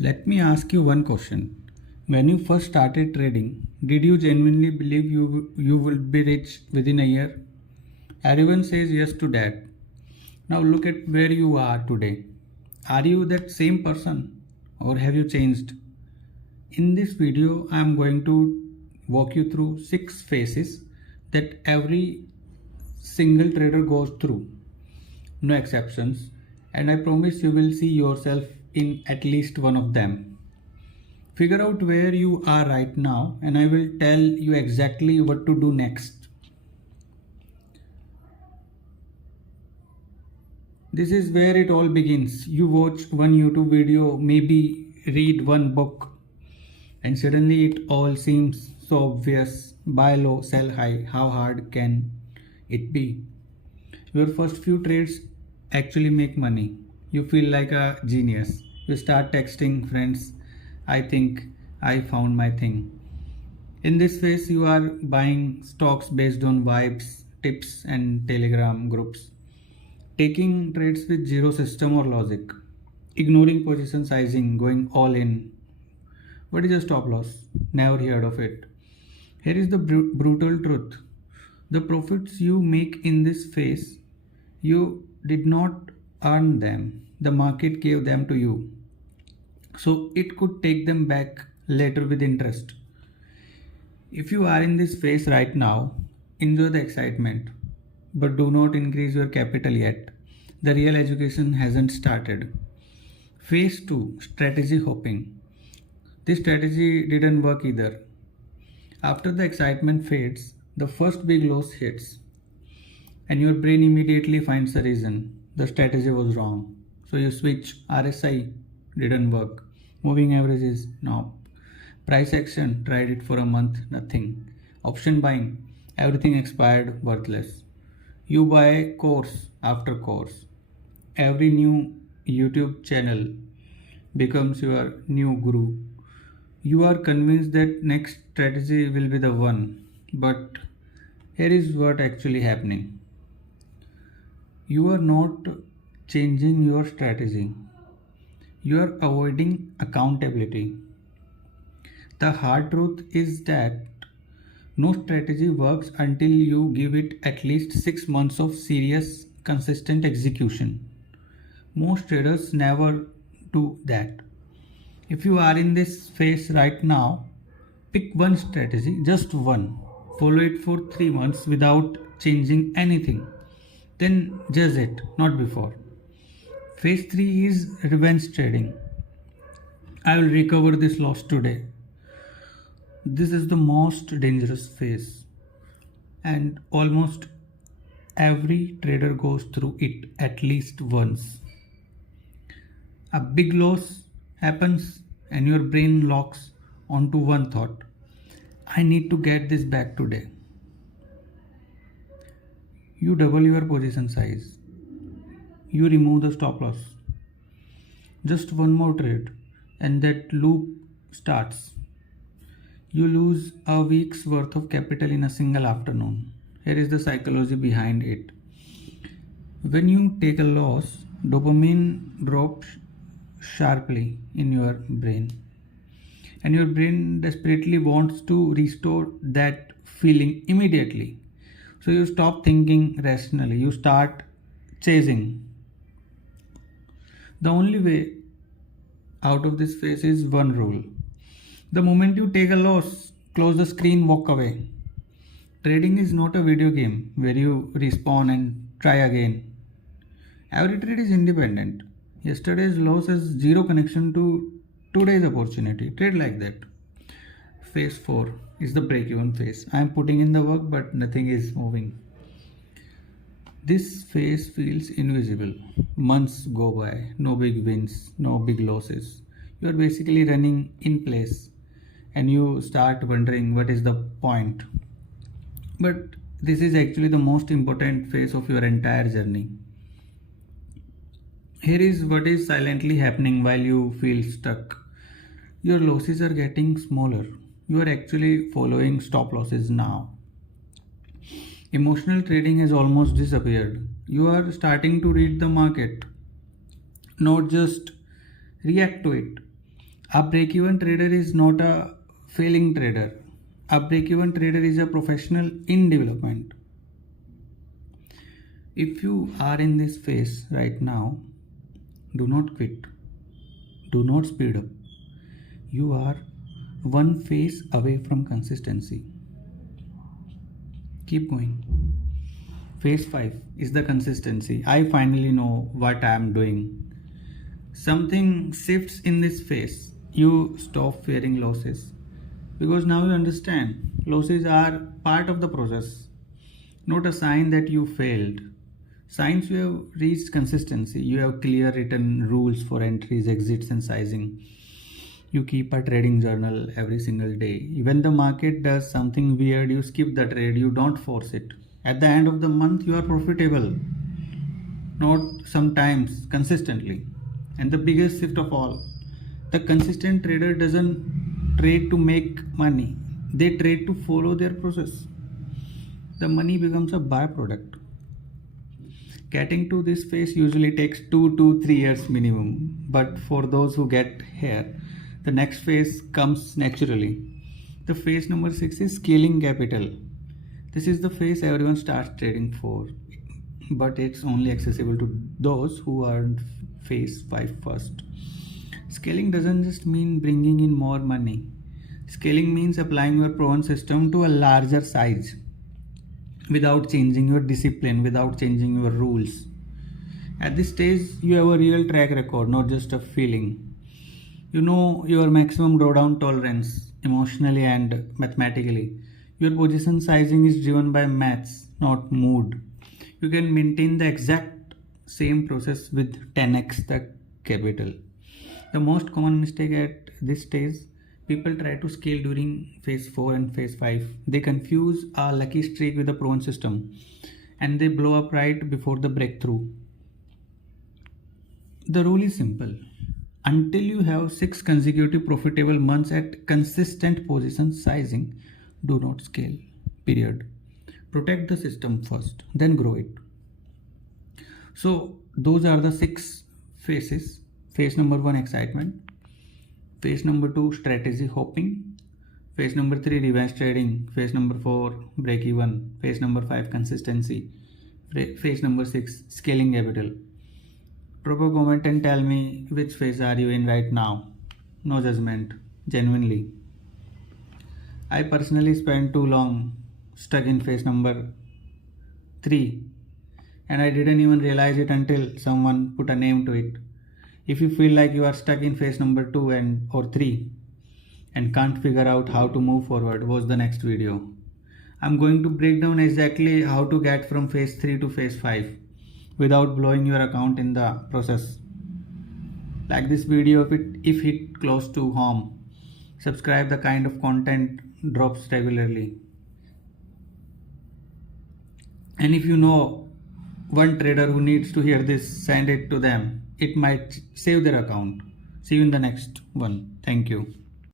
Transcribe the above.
Let me ask you one question. When you first started trading, did you genuinely believe you would be rich within a year? Everyone says yes to that. Now look at where you are today. Are you that same person or have you changed? In this video, I am going to walk you through 6 phases that every single trader goes through. No exceptions, and I promise you will see yourself in at least one of them. Figure out where you are right now, and I will tell you exactly what to do next. This is where it all begins. You watch one YouTube video, maybe read one book, and suddenly it all seems so obvious. Buy low, sell high. How hard can it be? Your first few trades actually make money. You feel like a genius. You start texting friends, I think I found my thing. In this phase, you are buying stocks based on vibes, tips, and telegram groups, taking trades with zero system or logic, ignoring position sizing, going all in. What is a stop loss? Never heard of it. Here is the brutal truth. The profits you make in this phase, you did not earn them. The market gave them to you. So it could take them back later with interest. If you are in this phase right now, enjoy the excitement, but do not increase your capital yet. The real education hasn't started. Phase 2, strategy hopping. This strategy didn't work either. After the excitement fades, the first big loss hits, and your brain immediately finds the reason. The strategy was wrong. So you switch. RSI didn't work. Moving averages, no. Price action, tried it for a month, nothing. Option buying, everything expired, worthless. You buy course after course. Every new YouTube channel becomes your new guru. You are convinced that next strategy will be the one, but here is what actually happening. You are not changing your strategy. You are avoiding accountability. The hard truth is that no strategy works until you give it at least 6 months of serious, consistent execution. Most traders never do that. If you are in this phase right now, pick one strategy, just one. Follow it for 3 months without changing anything. Then judge it, not before. Phase 3 is revenge trading. I will recover this loss today. This is the most dangerous phase, and almost every trader goes through it at least once. A big loss happens, and your brain locks onto one thought: I need to get this back today. You double your position size. You remove the stop loss. Just one more trade, and that loop starts. You lose a week's worth of capital in a single afternoon. Here is the psychology behind it. When you take a loss, dopamine drops sharply in your brain, and your brain desperately wants to restore that feeling immediately. So you stop thinking rationally, you start chasing. The only way out of this phase is one rule. The moment you take a loss, close the screen, walk away. Trading is not a video game where you respawn and try again. Every trade is independent. Yesterday's loss has zero connection to today's opportunity. Trade like that. Phase 4 is the break-even phase. I am putting in the work, but nothing is moving. This phase feels invisible. Months go by, no big wins, no big losses. You are basically running in place, and you start wondering what is the point. But this is actually the most important phase of your entire journey. Here is what is silently happening while you feel stuck. Your losses are getting smaller. You are actually following stop losses now. Emotional trading has almost disappeared. You are starting to read the market, not just react to it. A break-even trader is not a failing trader. A break-even trader is a professional in development. If you are in this phase right now, do not quit. Do not speed up. You are one phase away from consistency. Keep going. Phase 5 is the consistency. I finally know what I am doing. Something shifts in this phase. You stop fearing losses because now you understand losses are part of the process, not a sign that you failed. Signs you have reached consistency. You have clear written rules for entries, exits, and sizing. You keep a trading journal every single day. When the market does something weird, you skip the trade, you don't force it. At the end of the month, you are profitable, not sometimes, consistently. And the biggest shift of all, the consistent trader doesn't trade to make money, they trade to follow their process. The money becomes a byproduct. Getting to this phase usually takes 2 to 3 years minimum, but for those who get here, the next phase comes naturally. The phase number 6 is scaling capital. This is the phase everyone starts trading for, but it's only accessible to those who are in phase 5 first. Scaling doesn't just mean bringing in more money. Scaling means applying your proven system to a larger size without changing your discipline, without changing your rules. At this stage, you have a real track record, not just a feeling. You know your maximum drawdown tolerance emotionally and mathematically. Your position sizing is driven by maths, not mood. You can maintain the exact same process with 10x the capital. The most common mistake at this stage, people try to scale during phase 4 and phase 5. They confuse a lucky streak with a proven system and they blow up right before the breakthrough. The rule is simple. Until you have 6 consecutive profitable months at consistent position sizing, do not scale. Period. Protect the system first, then grow it. So, those are the 6 phases. Phase number 1, excitement. Phase number 2, strategy hopping. Phase number 3, revenge trading. Phase number 4, break even. Phase number 5, consistency. Phase number 6, scaling capital. Drop a comment and tell me which phase are you in right now. No judgment, genuinely. I personally spent too long stuck in phase number 3 and I didn't even realize it until someone put a name to it. If you feel like you are stuck in phase number 2 or 3 and can't figure out how to move forward, watch the next video. I'm going to break down exactly how to get from phase 3 to phase 5 without blowing your account in the process. Like this video if it close to home. Subscribe, the kind of content drops regularly. And if you know one trader who needs to hear this, send it to them. It might save their account. See you in the next one. Thank you.